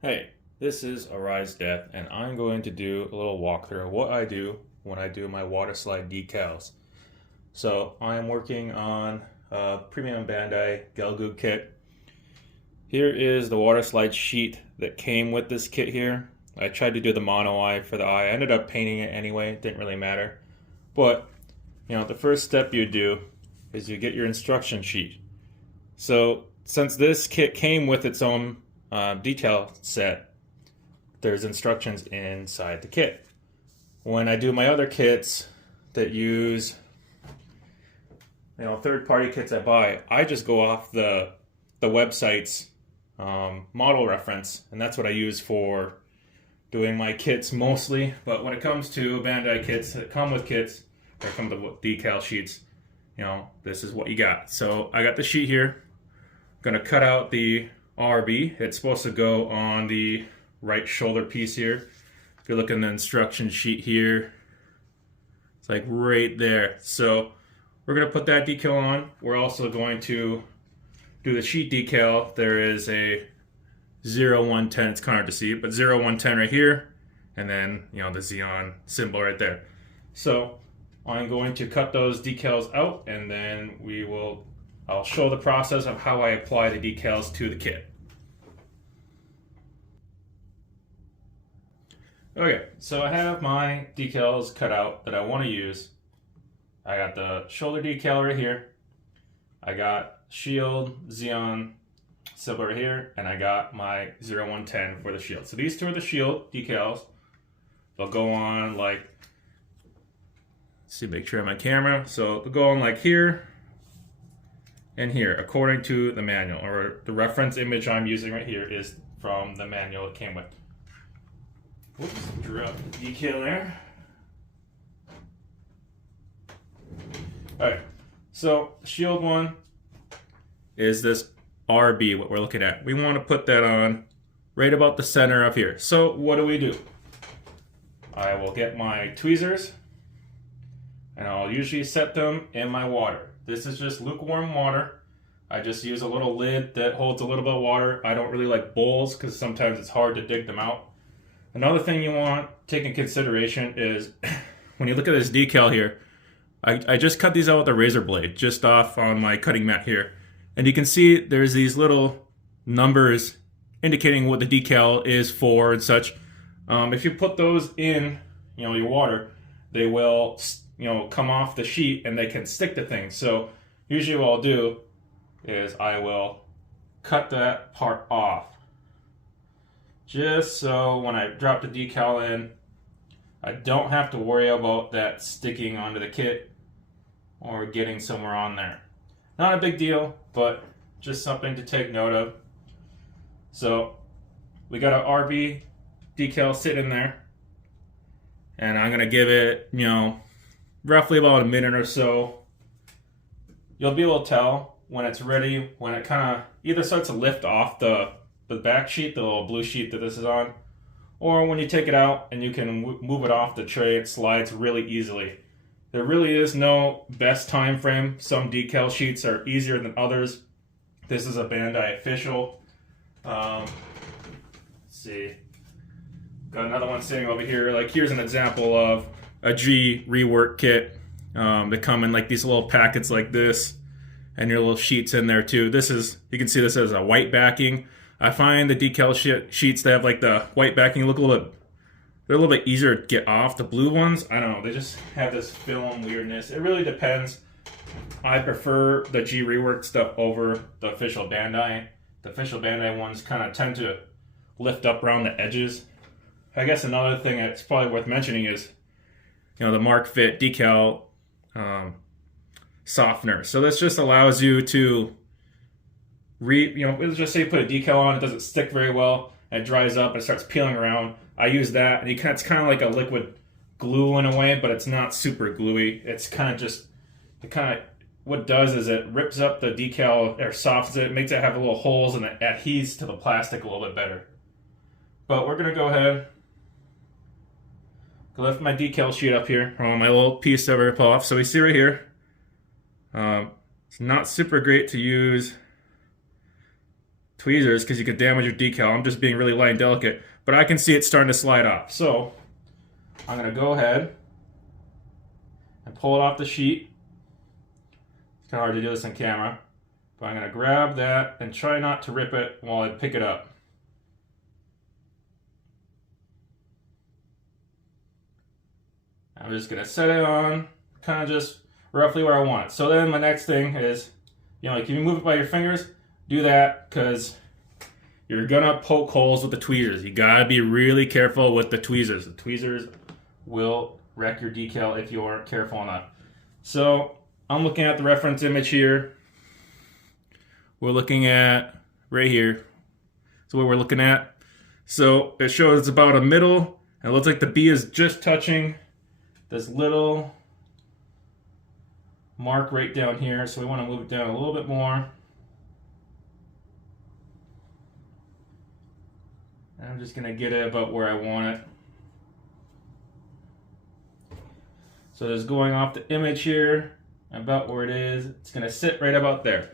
Hey, this is Arise Death, and I'm going to do a little walkthrough of what I do when I do my water slide decals. So I am working on a premium Bandai Gelgoog kit. Here is the water slide sheet that came with this kit here. I tried to do the mono eye for the eye. I ended up painting it anyway, it didn't really matter. But, the first step you do is you get your instruction sheet. So since this kit came with its own detail set, there's instructions inside the kit. When I do my other kits that use third-party kits I buy, I just go off the website's model reference, and that's what I use for doing my kits mostly. But when it comes to Bandai kits that come with kits or come with decal sheets, this is what you got. So I got the sheet here. I'm gonna cut out the RB. It's supposed to go on the right shoulder piece here. If you look in the instruction sheet here, it's like right there. So we're gonna put that decal on. We're also going to do the sheet decal. There is a 0110, it's kind of hard to see, but 0110 right here, and then the Xeon symbol right there. So I'm going to cut those decals out, and then I'll show the process of how I apply the decals to the kit. Okay, so I have my decals cut out that I want to use. I got the shoulder decal right here. I got shield, Xeon symbol right here, and I got my 0110 for the shield. So these two are the shield decals. They'll go on like, let's see, make sure I have my camera. So they'll go on like here and here, according to the manual, or the reference image I'm using right here is from the manual it came with. Whoops, drop the decal there. Alright, so shield one is this RB, what we're looking at. We want to put that on right about the center of here. So what do? I will get my tweezers, and I'll usually set them in my water. This is just lukewarm water. I just use a little lid that holds a little bit of water. I don't really like bowls because sometimes it's hard to dig them out. Another thing you want to take in consideration is when you look at this decal here, I just cut these out with a razor blade just off on my cutting mat here. And you can see there's these little numbers indicating what the decal is for and such. If you put those in your water, they will come off the sheet and they can stick to things. So usually what I'll do is I will cut that part off, just so when I drop the decal in, I don't have to worry about that sticking onto the kit or getting somewhere on there. Not a big deal, but just something to take note of. So we got an RB decal sitting in there, and I'm gonna give it roughly about a minute or so. You'll be able to tell when it's ready, when it kind of either starts to lift off the back sheet, the little blue sheet that this is on, or when you take it out and you can move it off the tray, it slides really easily. There really is no best time frame. Some decal sheets are easier than others. This is a Bandai official. Let's see. Got another one sitting over here. Like, here's an example of a G rework kit. They come in like these little packets like this, and your little sheets in there too. This is, you can see this as a white backing. I find the decal sheets that have like the white backing look they're a little bit easier to get off. The blue ones, I don't know, they just have this film weirdness. It really depends. I prefer the G rework stuff over the official Bandai. The official Bandai ones kind of tend to lift up around the edges. I guess another thing that's probably worth mentioning is, the Mark Fit decal softener. So this just allows you to let's just say you put a decal on, it doesn't stick very well, and it dries up and it starts peeling around. I use that, and it's kind of like a liquid glue in a way, but it's not super gluey. It's kind of just, what it does is it rips up the decal, or softens it, makes it have little holes, and it adheres to the plastic a little bit better. But we're going to go ahead, lift my decal sheet up here, on my little piece that we're going to pull off. So we see right here, it's not super great to use tweezers because you could damage your decal. I'm just being really light and delicate, but I can see it starting to slide off. So I'm going to go ahead and pull it off the sheet. It's kind of hard to do this on camera, but I'm going to grab that and try not to rip it while I pick it up. I'm just going to set it on kind of just roughly where I want it. So then my next thing is, like if you move it by your fingers, do that because you're going to poke holes with the tweezers. You got to be really careful with the tweezers. The tweezers will wreck your decal if you aren't careful enough. So I'm looking at the reference image here. We're looking at right here. That's what we're looking at. So it shows it's about a middle. And it looks like the B is just touching this little mark right down here. So we want to move it down a little bit more. And I'm just going to get it about where I want it. So just going off the image here, about where it is, it's going to sit right about there.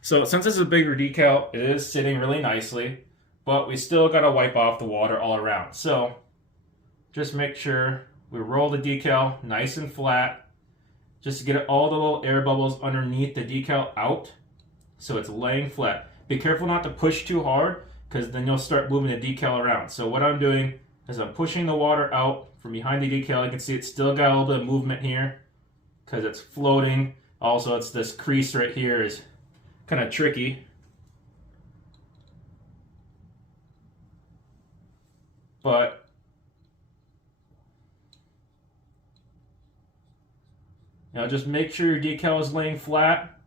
So since this is a bigger decal, it is sitting really nicely, but we still got to wipe off the water all around. So just make sure we roll the decal nice and flat, just to get all the little air bubbles underneath the decal out, so it's laying flat. Be careful not to push too hard, because then you'll start moving the decal around. So what I'm doing is I'm pushing the water out from behind the decal. You can see it's still got a little bit of movement here, because it's floating. Also, it's this crease right here is kind of tricky. But just make sure your decal is laying flat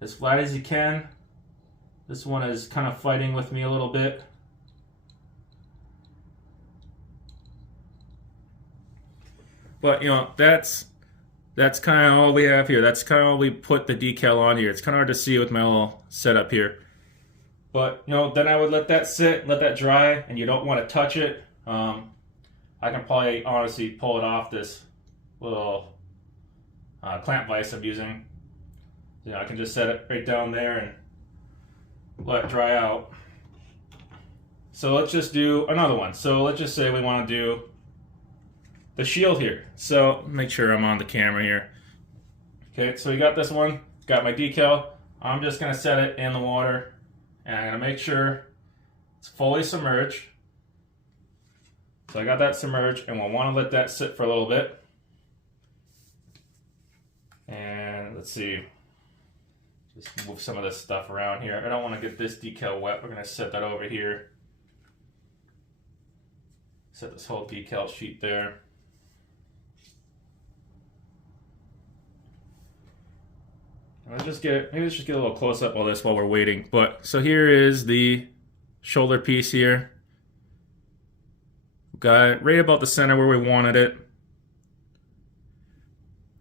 as you can. This one is kind of fighting with me a little bit. But that's kind of all we have here. That's kind of all we put the decal on here. It's kind of hard to see with my little setup here. But then I would let that sit, let that dry, and you don't want to touch it. I can probably honestly pull it off this little clamp vise I'm using. I can just set it right down there and let it dry out. So let's just do another one. So let's just say we want to do the shield here. So make sure I'm on the camera here. Okay, so we got this one, got my decal. I'm just going to set it in the water, and I'm going to make sure it's fully submerged. So I got that submerged, and we'll want to let that sit for a little bit. And let's see, just move some of this stuff around here. I don't want to get this decal wet. We're going to set that over here. Set this whole decal sheet there. Let's just get maybe let's just get a little close up of this while we're waiting. But so here is the shoulder piece here. Got it right about the center where we wanted it.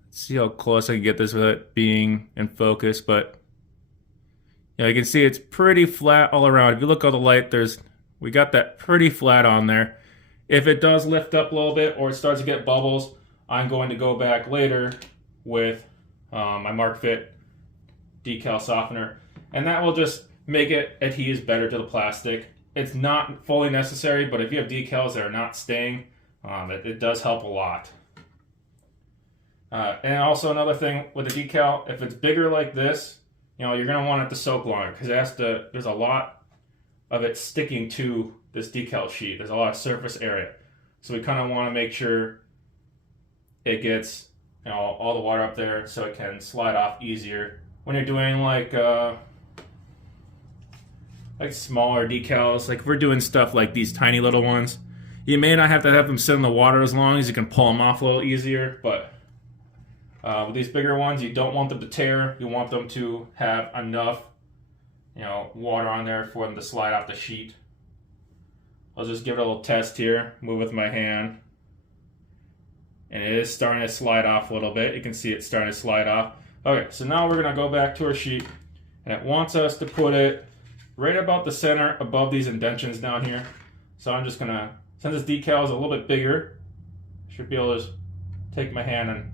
Let's see how close I can get this without it being in focus. But you can see it's pretty flat all around. If you look at the light, we got that pretty flat on there. If it does lift up a little bit or it starts to get bubbles, I'm going to go back later with my Mark Fit decal softener, and that will just make it adhere better to the plastic. It's not fully necessary, but if you have decals that are not staying, it does help a lot. And also another thing with the decal, if it's bigger like this, you're going to want it to soak longer because there's a lot of it sticking to this decal sheet. There's a lot of surface area. So we kind of want to make sure it gets all the water up there so it can slide off easier. When you're doing like smaller decals, like if we're doing stuff like these tiny little ones, you may not have to have them sit in the water as long as you can pull them off a little easier, but with these bigger ones, you don't want them to tear. You want them to have enough water on there for them to slide off the sheet. I'll just give it a little test here, move with my hand. And it is starting to slide off a little bit. You can see it starting to slide off. Okay, so now we're going to go back to our sheet, and it wants us to put it right about the center above these indentions down here. So I'm just going to, since this decal is a little bit bigger, I should be able to just take my hand and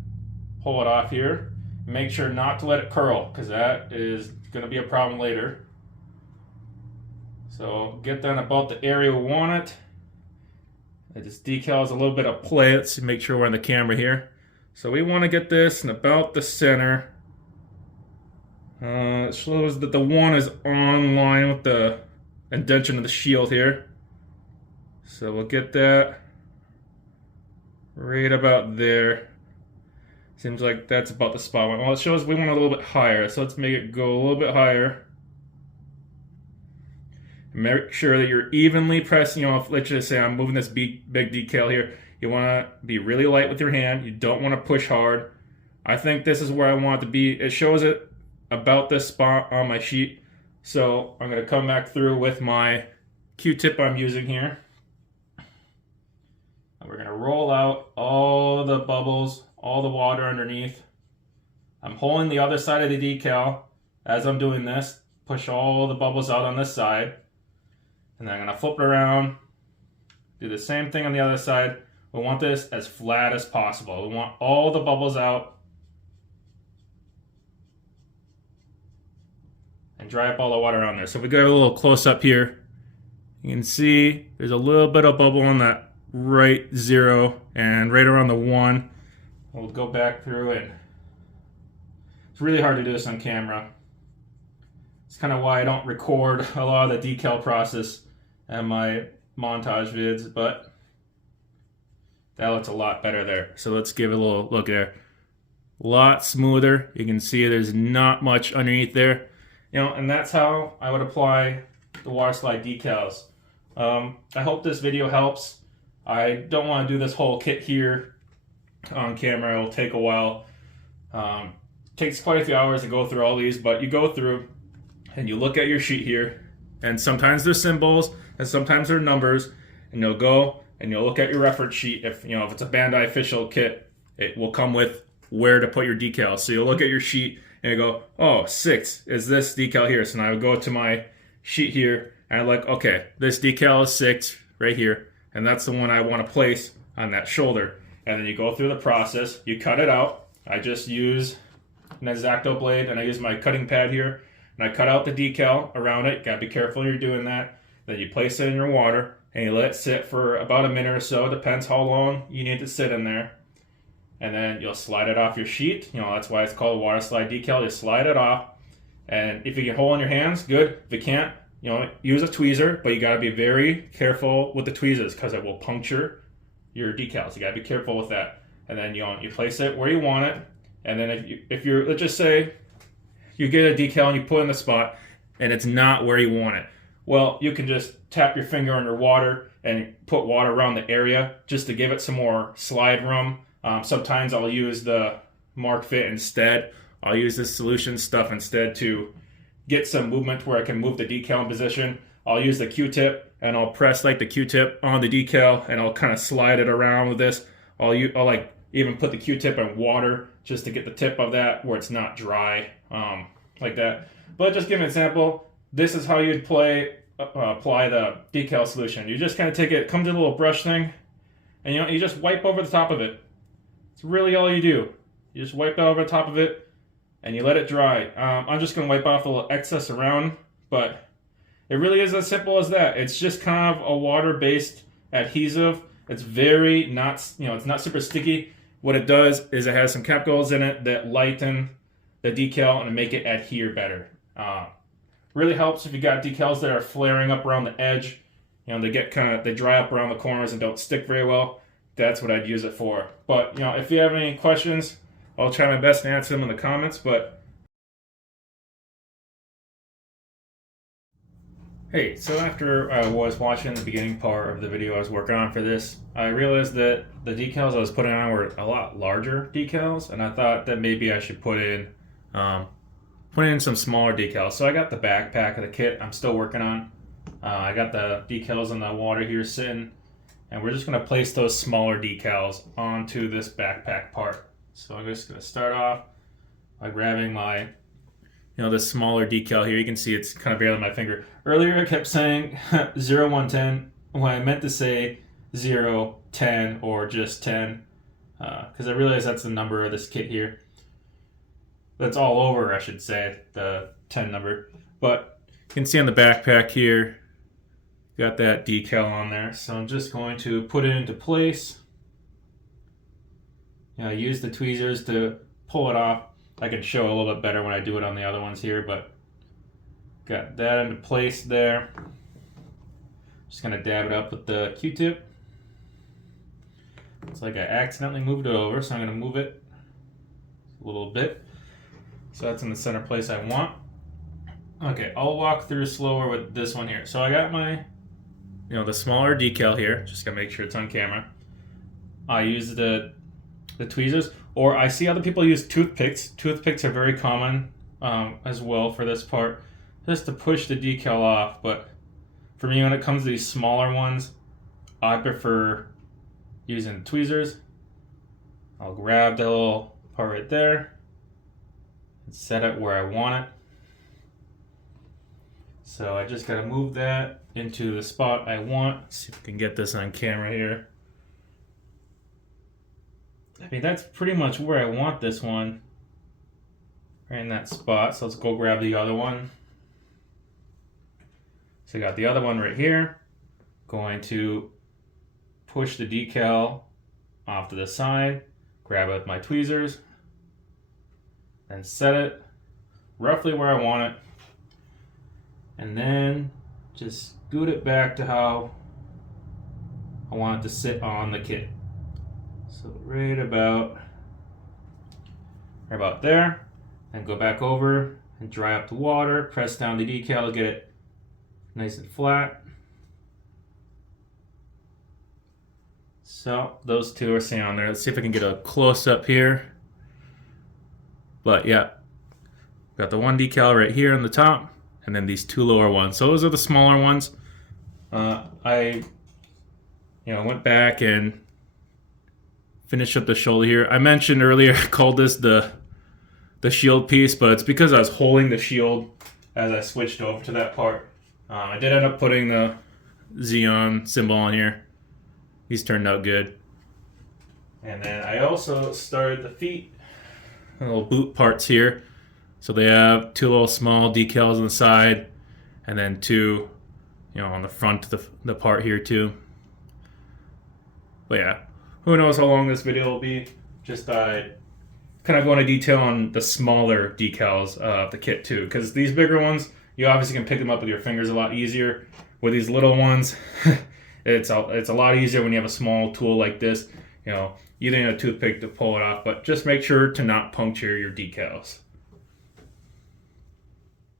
pull it off here. Make sure not to let it curl, because that is going to be a problem later. So get that about the area we want it. This decal is a little bit of play. Let's make sure we're on the camera here. So we want to get this in about the center. It shows that the 1 is on line with the indentation of the shield here. So we'll get that right about there. Seems like that's about the spot. Well, it shows we want a little bit higher, so let's make it go a little bit higher. Make sure that you're evenly pressing, if, let's just say I'm moving this big decal here. You want to be really light with your hand. You don't want to push hard. I think this is where I want it to be. It shows it about this spot on my sheet. So I'm going to come back through with my Q-tip I'm using here. And we're going to roll out all the bubbles, all the water underneath. I'm holding the other side of the decal as I'm doing this. Push all the bubbles out on this side. And then I'm going to flip it around. Do the same thing on the other side. We want this as flat as possible. We want all the bubbles out. And dry up all the water on there. So if we go a little close up here, you can see there's a little bit of bubble on that right 0 and right around the 1. We'll go back through it. It's really hard to do this on camera. It's kind of why I don't record a lot of the decal process and my montage vids, but that looks a lot better there. So let's give it a little look there. A lot smoother. You can see there's not much underneath there. And that's how I would apply the Waterslide decals. I hope this video helps. I don't want to do this whole kit here on camera. It'll take a while. Takes quite a few hours to go through all these, but you go through and you look at your sheet here, and sometimes there's symbols and sometimes they're numbers, and you'll go and you'll look at your reference sheet. If if it's a Bandai official kit, it will come with where to put your decals. So you'll look at your sheet and you go, oh, 6 is this decal here. So now I would go to my sheet here and I'm like, okay, this decal is 6 right here, and that's the one I want to place on that shoulder. And then you go through the process, you cut it out. I just use an X-Acto blade and I use my cutting pad here, and I cut out the decal around it. Gotta be careful you're doing that. Then you place it in your water and you let it sit for about a minute or so. Depends how long you need to sit in there. And then you'll slide it off your sheet. That's why it's called a Waterslide decal. You slide it off, and if you can hold in your hands, good. If you can't, use a tweezer, but you gotta be very careful with the tweezers because it will puncture your decals. You gotta be careful with that. And then you place it where you want it. And then if you're, let's just say you get a decal and you put it in the spot and it's not where you want it. Well, you can just tap your finger under water and put water around the area just to give it some more slide room. Sometimes I'll use the Mark Fit instead. I'll use this solution stuff instead to get some movement where I can move the decal in position. I'll use the Q-tip and I'll press like the Q-tip on the decal and I'll kind of slide it around with this. I'll like even put the Q-tip in water just to get the tip of that where it's not dry like that. But just give an example. This is how you'd apply the decal solution. You just kind of take it, comes in a little brush thing, and you just wipe over the top of it. It's really all you do. You just wipe over the top of it and you let it dry. I'm just going to wipe off a little excess around, but it really is as simple as that. It's just kind of a water-based adhesive. It's very not, it's not super sticky. What it does is it has some chemicals in it that lighten the decal and make it adhere better. Really helps if you got decals that are flaring up around the edge. They dry up around the corners and don't stick very well. That's what I'd use it for. But if you have any questions, I'll try my best to answer them in the comments. But hey, so after I was watching the beginning part of the video I was working on for this, I realized that the decals I was putting on were a lot larger decals, and I thought that maybe I should put in some smaller decals. So I got the backpack of the kit I'm still working on. I got the decals in the water here sitting, and we're just going to place those smaller decals onto this backpack part. So I'm just going to start off by grabbing my, this smaller decal here. You can see it's kind of barely on my finger. Earlier I kept saying 0, 1, 10 when I meant to say 0, 10, or just 10, because I realized that's the number of this kit here. That's all over, I should say, the 10 number. But you can see on the backpack here, got that decal on there. So I'm just going to put it into place. Use the tweezers to pull it off. I can show a little bit better when I do it on the other ones here, but got that into place there. Just gonna dab it up with the Q-tip. It's like I accidentally moved it over, so I'm gonna move it a little bit. So that's in the center place I want. Okay, I'll walk through slower with this one here. So I got my, the smaller decal here. Just gotta make sure it's on camera. I use the tweezers, or I see other people use toothpicks. Toothpicks are very common as well for this part, just to push the decal off. But for me, when it comes to these smaller ones, I prefer using tweezers. I'll grab the little part right there and set it where I want it. So I just gotta move that into the spot I want. See if we can get this on camera here. I mean, that's pretty much where I want this one, right in that spot. So let's go grab the other one. So I got the other one right here. Going to push the decal off to the side, grab it with my tweezers, and set it roughly where I want it. And then just scoot it back to how I want it to sit on the kit. So right about there, and go back over and dry up the water, press down the decal to get it nice and flat. So those two are staying on there. Let's see if I can get a close up here. But yeah, got the one decal right here on the top, and then these two lower ones. So those are the smaller ones. I went back and finished up the shoulder here. I mentioned earlier I called this the shield piece, but it's because I was holding the shield as I switched over to that part. I did end up putting the Xeon symbol on here. These turned out good. And then I also started the feet, the little boot parts here. So they have two little small decals on the side, and then two, on the front of the part here too. But yeah, who knows how long this video will be. Just kind of go into detail on the smaller decals of the kit too, because these bigger ones, you obviously can pick them up with your fingers a lot easier. With these little ones, it's a lot easier when you have a small tool like this. You need a toothpick to pull it off, but just make sure to not puncture your decals.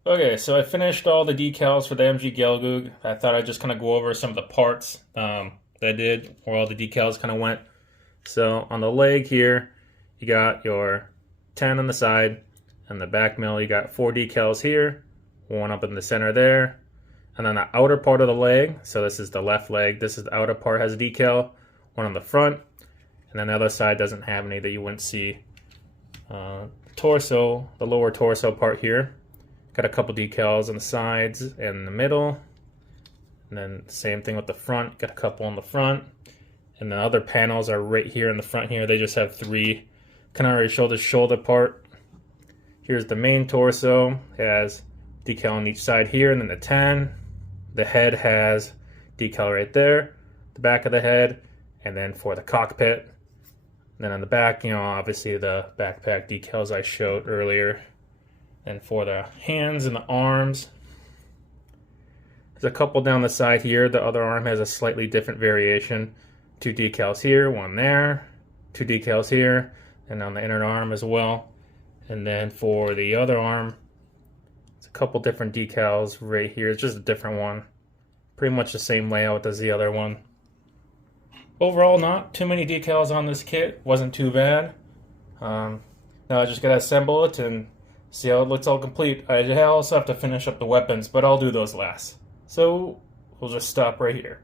Okay, so I finished all the decals for the MG Gelgoog. I thought I'd just kind of go over some of the parts that I did, where all the decals kind of went. So on the leg here, you got your 10 on the side, and the back mill, you got 4 decals here, one up in the center there, and then the outer part of the leg, so this is the left leg, this is the outer part, has a decal, one on the front, and then the other side doesn't have any that you wouldn't see. Torso, the lower torso part here, got a couple decals on the sides and the middle, and then same thing with the front, got a couple on the front, and the other panels are right here in the front here. They just have 3. Kind of already showed the shoulder part. Here's the main torso, it has decal on each side here, and then the 10. The head has decal right there, the back of the head, and then for the cockpit. And then on the back, obviously the backpack decals I showed earlier. And for the hands and the arms, there's a couple down the side here. The other arm has a slightly different variation. 2 decals here, 1 there, 2 decals here, and on the inner arm as well. And then for the other arm, it's a couple different decals right here. It's just a different one. Pretty much the same layout as the other one. Overall, not too many decals on this kit. Wasn't too bad. Now I just gotta assemble it and see how it looks all complete. I also have to finish up the weapons, but I'll do those last. So we'll just stop right here.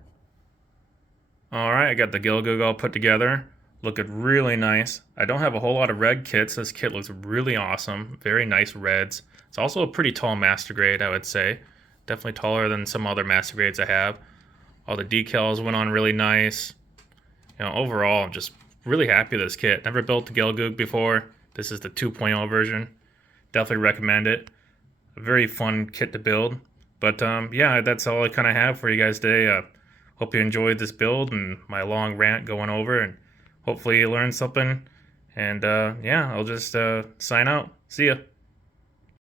Alright, I got the Gelgoog all put together. Looking really nice. I don't have a whole lot of red kits. This kit looks really awesome. Very nice reds. It's also a pretty tall master grade, I would say. Definitely taller than some other master grades I have. All the decals went on really nice. Overall, I'm just really happy with this kit. Never built the Gelgoog before. This is the 2.0 version. Definitely recommend it. A very fun kit to build. But yeah, that's all I kind of have for you guys today. Hope you enjoyed this build and my long rant going over, and hopefully you learned something. And yeah, I'll just sign out. See ya.